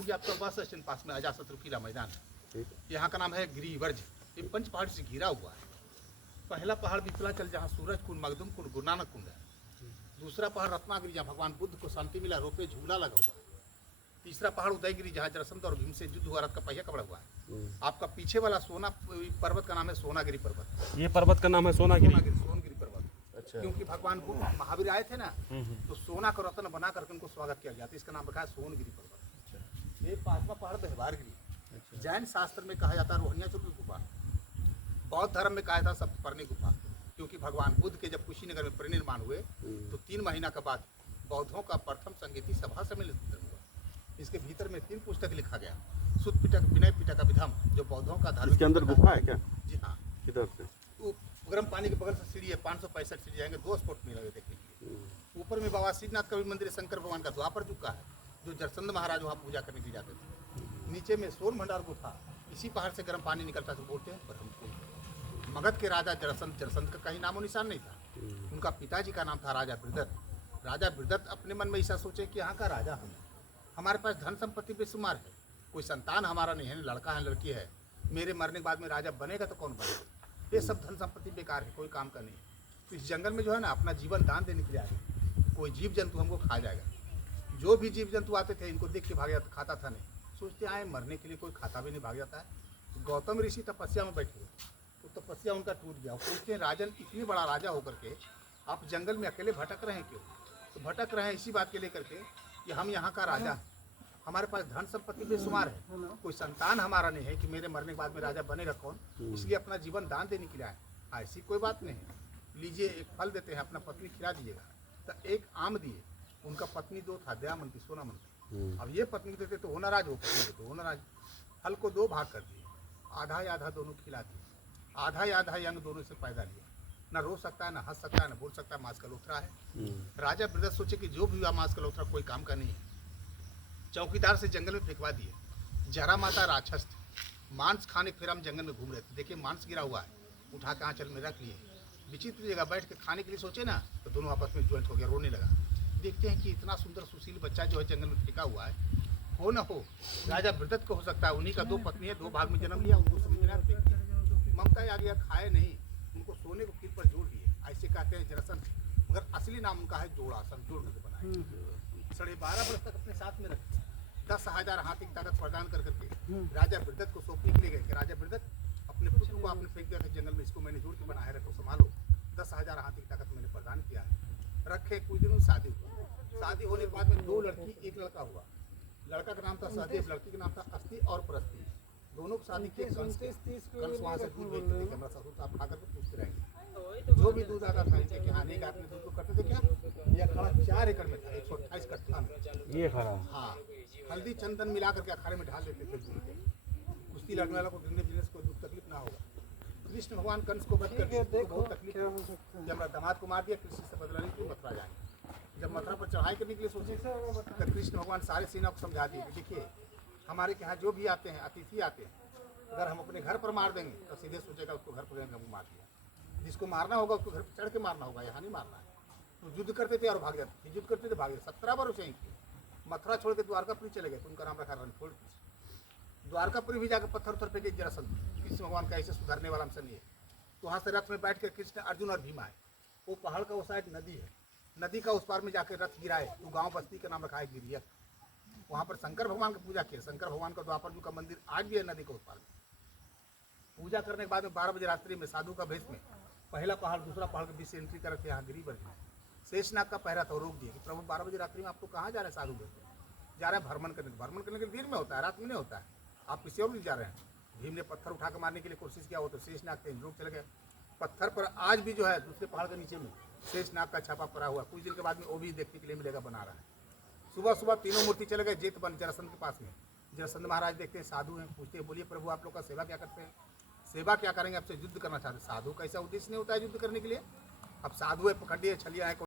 होगी आपका bus stand पास में अजातशत्रु किला मैदान। यहाँ का नाम है गिरिवर्ज। ये 5 पहाड़ से घिरा हुआ है। पहला पहाड़ विपलाचल जहाँ सूरज कुंड, मखदुम कुंड, गुरु नानक कुंड है। दूसरा पहाड़ रत्नागिरी जहाँ भगवान बुद्ध को शांति मिला, रोपे झूला लगा हुआ है। तीसरा पहाड़ उदयगिरी जहाँ जरासंध और भीम से युद्ध हुआ, रथ का पहिया कबड़ा हुआ है। आपका पीछे वाला सोना पर्वत का नाम है सोनागिरी पर्वत। ये पर्वत का नाम है सोनागिरी। सोनगिरी पर्वत। अच्छा। क्योंकि भगवान महावीर आए थे ना, तो सोना का रत्न बना करके उनको स्वागत किया गया, तो इसका नाम रखा है सोनगिरी पर्वत। ये 5वां पहाड़ व्यवहारगिरी। जैन शास्त्र में कहा जाता है रोहिण्याचल की गुफा। बौद्ध धर्म में कहा जाता है सप्तपर्णी गुफा, क्योंकि भगवान बुद्ध के जब कुशीनगर में परिनिर्माण हुए तो 3 महीना के बाद बौद्धों का प्रथम संगीति सभा सम्मेलन हुआ। इसके भीतर में 3 पुस्तक लिखा गया। सुत्त पिटक, विनय पिटक, अभिधम, जो बौद्धों का धर्म। इसके अंदर गुफा है क्या? जी हाँ। किधर से? गर्म पानी के बगल से सीढ़ी है, 565 सीढ़ी जाएंगे, 2 स्पॉट मिलेंगे देखने के लिए। ऊपर में बाबा सिद्धनाथ का भी मंदिर, शंकर भगवान का द्वापर युग का है, जो जरसंध महाराज वहाँ पूजा करने के लिए जाते थे। नीचे में सोन भंडार गुफा, इसी पहाड़ से गर्म पानी निकलता था, बोलते हैं ब्रह्मकुंड। मगध के राजा जरासंध का कहीं नामो निशान नहीं था। उनका पिताजी का नाम था राजा बृहदत्त। राजा बृहदत्त अपने मन में ऐसा सोचे कि यहाँ का राजा हम, हमारे पास धन संपत्ति बेशुमार है, कोई संतान हमारा नहीं है, लड़का है लड़की है, मेरे मरने के बाद में राजा बनेगा तो कौन बनेगा, ये सब धन संपत्ति बेकार है, कोई काम का नहीं। तो इस जंगल में जो है ना, अपना जीवन दान देने के लिए आए। कोई जीव जंतु हमको खा जाएगा। जो भी जीव जंतु आते थे इनको देख के भाग जाता, खाता था नहीं, सोचते आए मरने के लिए, कोई खाता भी नहीं, भाग जाता है। तो गौतम ऋषि तपस्या में बैठे, तो तपस्या उनका टूट गया। पूछते हैं राजन, इतने बड़ा राजा होकर के आप जंगल में अकेले भटक रहे हैं क्यों? तो भटक रहे हैं इसी बात के लेकर के कि हम यहाँ का राजा, हमारे पास धन संपत्ति बेशुमार है, कोई संतान हमारा नहीं है कि मेरे मरने के बाद में राजा बनेगा कौन, इसलिए अपना जीवन दान देने के लिए आए। ऐसी कोई बात नहीं है, लीजिए एक फल देते हैं, अपना पत्नी खिला दीजिएगा। तो एक आम दिए। उनका पत्नी 2 था, दयामंती, सोनामंती। अब ये पत्नी देते तो होनाराज, वो पत्नी देते होनाराज। फल को 2 भाग कर दिए, आधा या आधा दोनों खिला दिए। आधा या आधा यंग दोनों से पैदा लिया। ना रो सकता है, ना हंस सकता है, ना बोल सकता है, मांस का लोथरा है। राजा बृहदत्त सोचे कि जो भी हुआ मांस का लोथरा कोई काम का नहीं है। चौकीदार से जंगल में फेंकवा दिए। जरा माता राक्षस थी, मांस खाने फिर हम जंगल में घूम रहे थे, देखिए मांस गिरा हुआ है, उठा के आंचल में रख लिए। विचित्र जगह बैठ के खाने के लिए सोचे ना, तो दोनों आपस में ज्वाइंट हो गया, रोने लगा। देखते हैं कि इतना सुंदर सुशील बच्चा जो है जंगल में फेंका हुआ है, हो ना हो राजा बृहदत्त को हो सकता है, उन्हीं का 2 पत्नी है, 2 भाग में जन्म लिया, उनको समझना ममता आ गया, खाए नहीं, उनको सोने को कील पर जोड़ दिए। ऐसे कहते हैं जरासंध, मगर असली नाम उनका है जोड़ासन, जोड़ करके बनाए। 12.5 वर्ष तक अपने साथ में रखे। 10,000 हाथी की ताकत प्रदान कर करके राजा बृहदत्त को सौंपने के लिए गए कि राजा बृहदत्त अपने पुत्र को आपने फेंक दिया था जंगल में, इसको मैंने जोड़ के बनाए, रखो संभालो। 10,000 हाथी की ताकत मैंने प्रदान किया है। रखे कुछ दिनों शादी हुआ। शादी होने के बाद में 2 लड़की 1 लड़का हुआ। लड़का का नाम था सहदेव, लड़की का नाम था अस्ति और प्रस्ति। दोनों को शादी किए। कंस वहाँ से दूध बेचते थे, हमारा ससुर साहब खा करके पूछते रहेंगे, जो भी दूध आता था इनके कि हाँ नहीं, आपने दूध को करते थे क्या? यह खड़ा 4 एकड़ में था, 128 कट्ठा में ये खड़ा। हाँ, हल्दी चंदन मिला करके अखाड़े में ढाल देते थे दूध को। कुश्ती लड़ने वाला को गिरने फिरने से कोई दुख तकलीफ ना होगा। कृष्ण भगवान कंस को वध कर बहुत तकलीफ, जब हमारा दामाद को मार दिया, कृष्ण से बदला नहीं, मथुरा जाएंगे। जब मथुरा पर चढ़ाई करने के लिए सोचे तो कृष्ण भगवान सारे सेना को समझा दिए कि देखिए हमारे के यहाँ जो भी आते हैं, अतिथि आते हैं, अगर हम अपने घर पर मार देंगे तो सीधे सोचेगा उसको घर पर हमको मार दिया। जिसको मारना होगा उसको घर पर चढ़ के मारना होगा, यहाँ नहीं मारना है। तो युद्ध करते थे और भाग जाते थे, युद्ध करते थे भाग जाते। 17 वर्ष यहीं किए। मथुरा छोड़ के द्वारकापुरी चले गए, तो उनका नाम रखा रणछोड़। द्वारकापुरी भी जाकर पत्थर उत्थर फेंके जरासंध, कृष्ण भगवान का ऐसे सुधारने वाला हमसे नहीं है। तो वहाँ से रथ में बैठ कर कृष्ण, अर्जुन और भीम आए। वो पहाड़ का वो साइड नदी है, नदी का उस पार में जाकर रथ गिराए, तो गाँव बस्ती का नाम रखा है गिरियक। वहाँ पर शंकर भगवान की पूजा किए। शंकर भगवान का द्वापर युग का मंदिर आज भी है नदी के उस पार में। पूजा करने के बाद में 12 बजे रात्रि में साधु का भेष में पहला पहाड़ दूसरा पहाड़ के बीच से एंट्री करके यहाँ गिरिवर्ज में शेषनाग का पहरा था, रोक दिए कि प्रभु 12 बजे रात्रि में आपको कहाँ जा रहे हैं? साधु भेष में जा रहे हैं भ्रमण करने। भ्रमण करने के दिन में होता है, रात में नहीं होता है, आप किसी और भी जा रहे हैं। भीम ने पत्थर उठा कर मारने के लिए कोशिश किया, वो तो शेषनाग थे, लोग चले गए। पत्थर पर आज भी जो है दूसरे पहाड़ के नीचे में शेषनाग का छापा पड़ा हुआ। कुछ दिन के बाद में वो भी देखने के लिए मिलेगा, बना रहा है। सुबह सुबह तीनों मूर्ति चले गए जेतवन जरासंध के पास में। जरासंध महाराज देखते हैं साधु हैं, पूछते हैं बोलिए प्रभु आप लोग का सेवा क्या करते हैं? सेवा क्या करेंगे? आपसे युद्ध करना चाहते। साधु का ऐसा उद्देश्य नहीं होता है युद्ध करने के लिए। अब साधु है, पकड़िए, छलिया है।